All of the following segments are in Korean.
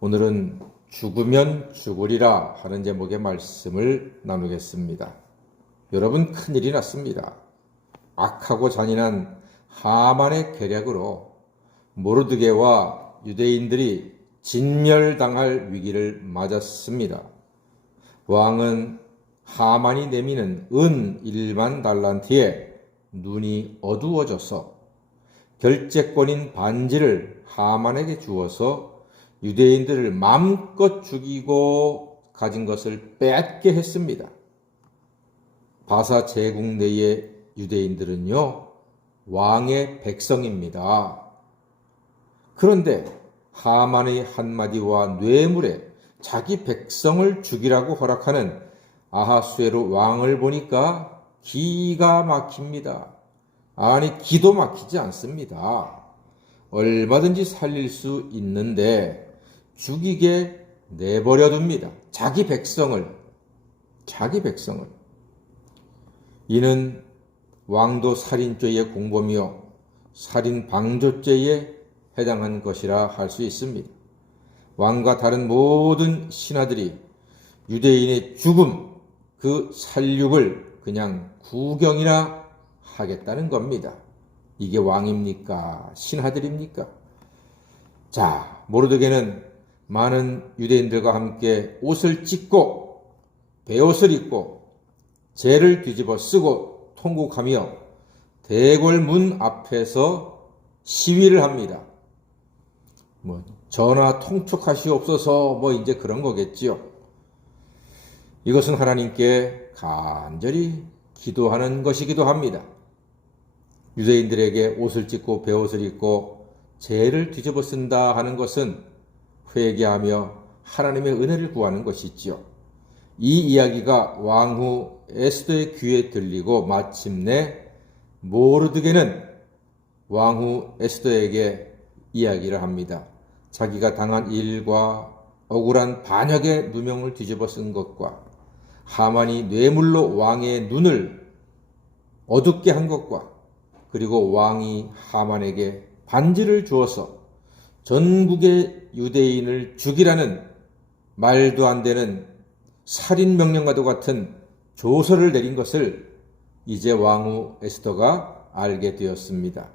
오늘은 죽으면 죽으리라 하는 제목의 말씀을 나누겠습니다. 여러분, 큰일이 났습니다. 악하고 잔인한 하만의 계략으로 모르드게와 유대인들이 진멸당할 위기를 맞았습니다. 왕은 하만이 내미는 은 1만 달란트에 눈이 어두워져서 결재권인 반지를 하만에게 주어서 유대인들을 마음껏 죽이고 가진 것을 뺏게 했습니다. 바사 제국 내의 유대인들은요, 왕의 백성입니다. 그런데 하만의 한마디와 뇌물에 자기 백성을 죽이라고 허락하는 아하수에로 왕을 보니까 기가 막힙니다. 아니, 기도 막히지 않습니다. 얼마든지 살릴 수 있는데 죽이게 내버려 둡니다. 자기 백성을. 이는 왕도 살인죄의 공범이요 살인 방조죄에 해당한 것이라 할 수 있습니다. 왕과 다른 모든 신하들이 유대인의 죽음, 그 살육을 그냥 구경이나 하겠다는 겁니다. 이게 왕입니까? 신하들입니까? 자, 모르드게는 많은 유대인들과 함께 옷을 찢고 베옷을 입고 재를 뒤집어 쓰고 통곡하며 대궐 문 앞에서 시위를 합니다. 전하 통촉하시옵소서 이제 그런 거겠지요. 이것은 하나님께 간절히 기도하는 것이기도 합니다. 유대인들에게 옷을 찢고 베옷을 입고 재를 뒤집어 쓴다 하는 것은 회개하며 하나님의 은혜를 구하는 것이지요. 이 이야기가 왕후 에스더의 귀에 들리고 마침내 모르드게는 왕후 에스더에게 이야기를 합니다. 자기가 당한 일과 억울한 반역의 누명을 뒤집어 쓴 것과 하만이 뇌물로 왕의 눈을 어둡게 한 것과 그리고 왕이 하만에게 반지를 주어서 전국의 유대인을 죽이라는 말도 안 되는 살인 명령과도 같은 조서를 내린 것을 이제 왕후 에스더가 알게 되었습니다.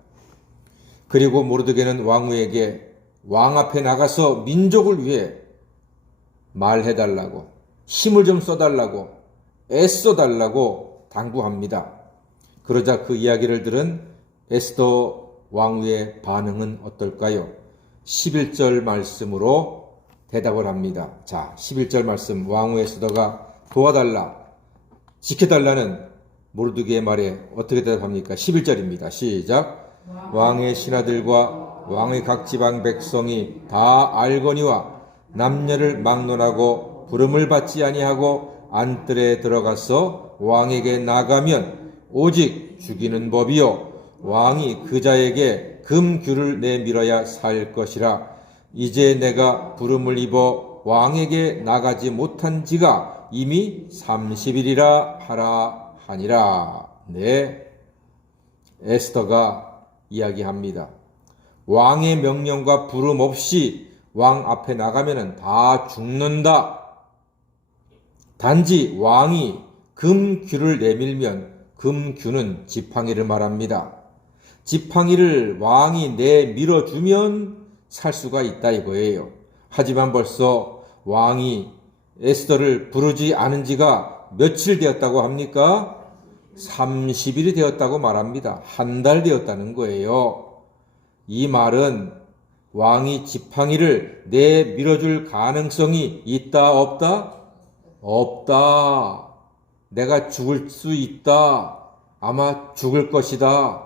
그리고 모르드게는 왕후에게 왕 앞에 나가서 민족을 위해 말해달라고, 힘을 좀 써달라고, 애써달라고 당부합니다. 그러자 그 이야기를 들은 에스더 왕후의 반응은 어떨까요? 11절 말씀으로 대답을 합니다. 자, 11절 말씀, 왕후 에스더가 도와달라, 지켜달라는 모르드게의 말에 어떻게 대답합니까? 11절입니다. 시작. 왕의 신하들과 왕의 각 지방 백성이 다 알거니와 남녀를 막론하고 부름을 받지 아니하고 안뜰에 들어가서 왕에게 나가면 오직 죽이는 법이요 왕이 그 자에게 금규를 내밀어야 살 것이라. 이제 내가 부름을 입어 왕에게 나가지 못한 지가 이미 30일이라 하라 하니라. 네, 에스더가 이야기합니다. 왕의 명령과 부름 없이 왕 앞에 나가면 다 죽는다. 단지 왕이 금규를 내밀면, 금규는 지팡이를 말합니다. 지팡이를 왕이 내밀어주면 살 수가 있다 이거예요. 하지만 벌써 왕이 에스더를 부르지 않은 지가 며칠 되었다고 합니까? 30일이 되었다고 말합니다. 한 달 되었다는 거예요. 이 말은 왕이 지팡이를 내밀어줄 가능성이 있다 없다? 없다. 내가 죽을 수 있다. 아마 죽을 것이다.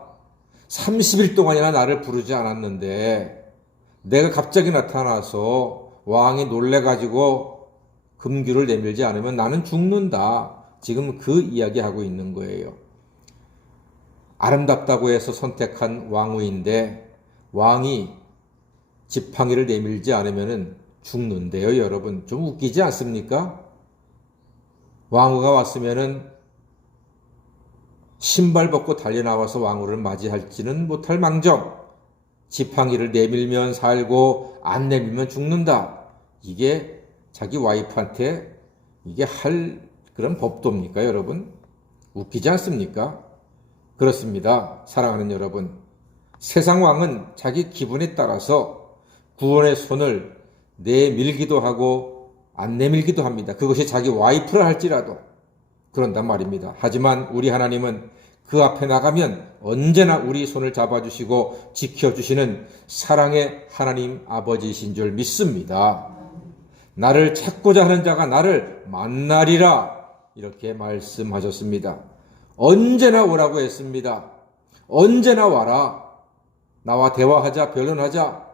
30일 동안이나 나를 부르지 않았는데 내가 갑자기 나타나서 왕이 놀래가지고 금규를 내밀지 않으면 나는 죽는다. 지금 그 이야기하고 있는 거예요. 아름답다고 해서 선택한 왕후인데 왕이 지팡이를 내밀지 않으면 죽는데요, 여러분. 좀 웃기지 않습니까? 왕후가 왔으면은 신발 벗고 달려나와서 왕후를 맞이할지는 못할 망정 지팡이를 내밀면 살고 안 내밀면 죽는다. 이게 자기 와이프한테 이게 할 그런 법도입니까, 여러분? 웃기지 않습니까? 그렇습니다. 사랑하는 여러분. 세상 왕은 자기 기분에 따라서 구원의 손을 내밀기도 하고 안 내밀기도 합니다. 그것이 자기 와이프라 할지라도 그런단 말입니다. 하지만 우리 하나님은 그 앞에 나가면 언제나 우리 손을 잡아주시고 지켜주시는 사랑의 하나님 아버지이신 줄 믿습니다. 나를 찾고자 하는 자가 나를 만나리라 이렇게 말씀하셨습니다. 언제나 오라고 했습니다. 언제나 와라. 나와 대화하자, 변론하자.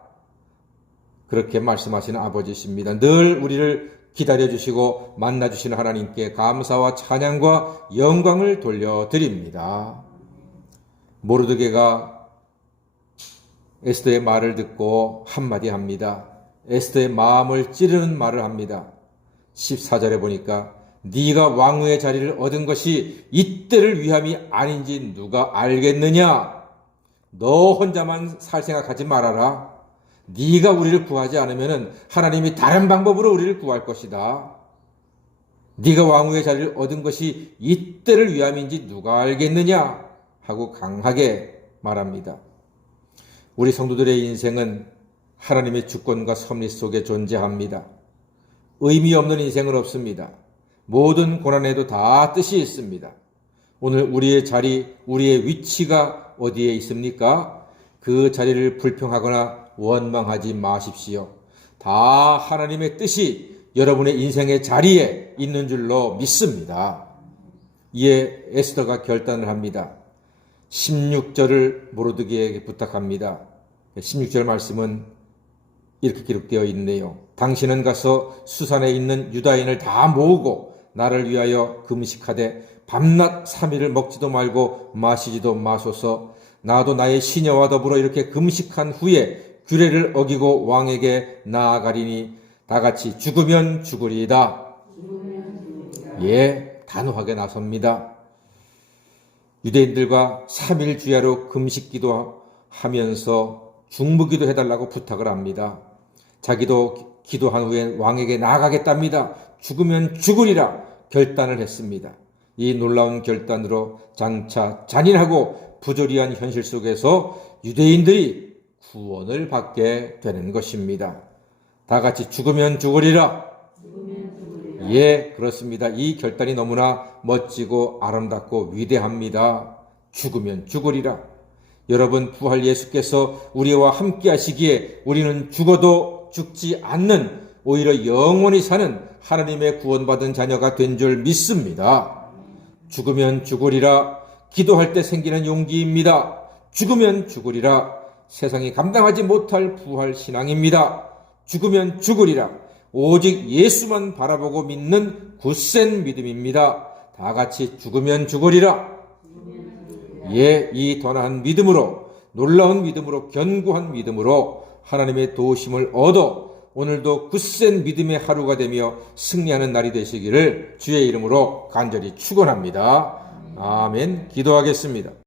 그렇게 말씀하시는 아버지십니다. 늘 우리를 기다려주시고 만나주시는 하나님께 감사와 찬양과 영광을 돌려드립니다. 모르드게가 에스더의 말을 듣고 한마디 합니다. 에스더의 마음을 찌르는 말을 합니다. 14절에 보니까 네가 왕후의 자리를 얻은 것이 이때를 위함이 아닌지 누가 알겠느냐? 너 혼자만 살 생각하지 말아라. 네가 우리를 구하지 않으면 하나님이 다른 방법으로 우리를 구할 것이다. 네가 왕후의 자리를 얻은 것이 이때를 위함인지 누가 알겠느냐? 하고 강하게 말합니다. 우리 성도들의 인생은 하나님의 주권과 섭리 속에 존재합니다. 의미 없는 인생은 없습니다. 모든 고난에도 다 뜻이 있습니다. 오늘 우리의 자리, 우리의 위치가 어디에 있습니까? 그 자리를 불평하거나 원망하지 마십시오. 다 하나님의 뜻이 여러분의 인생의 자리에 있는 줄로 믿습니다. 이에 에스더가 결단을 합니다. 16절을 모르드게에게 부탁합니다. 16절 말씀은 이렇게 기록되어 있네요. 당신은 가서 수산에 있는 유다인을 다 모으고 나를 위하여 금식하되 밤낮 3일을 먹지도 말고 마시지도 마소서. 나도 나의 시녀와 더불어 이렇게 금식한 후에 규례를 어기고 왕에게 나아가리니 다같이 죽으면 죽으리이다. 예, 단호하게 나섭니다. 유대인들과 3일 주야로 금식기도 하면서 중무기도 해달라고 부탁을 합니다. 자기도 기도한 후에 왕에게 나아가겠답니다. 죽으면 죽으리라 결단을 했습니다. 이 놀라운 결단으로 장차 잔인하고 부조리한 현실 속에서 유대인들이 구원을 받게 되는 것입니다. 다 같이 죽으면 죽으리라. 예, 그렇습니다. 이 결단이 너무나 멋지고 아름답고 위대합니다. 죽으면 죽으리라. 여러분, 부활 예수께서 우리와 함께 하시기에 우리는 죽어도 죽지 않는 오히려 영원히 사는 하나님의 구원받은 자녀가 된 줄 믿습니다. 죽으면 죽으리라. 기도할 때 생기는 용기입니다. 죽으면 죽으리라. 세상이 감당하지 못할 부활 신앙입니다. 죽으면 죽으리라. 오직 예수만 바라보고 믿는 굳센 믿음입니다. 다 같이 죽으면 죽으리라. 예, 이 던한 믿음으로, 놀라운 믿음으로, 견고한 믿음으로 하나님의 도우심을 얻어 오늘도 굳센 믿음의 하루가 되며 승리하는 날이 되시기를 주의 이름으로 간절히 축원합니다. 아멘. 기도하겠습니다.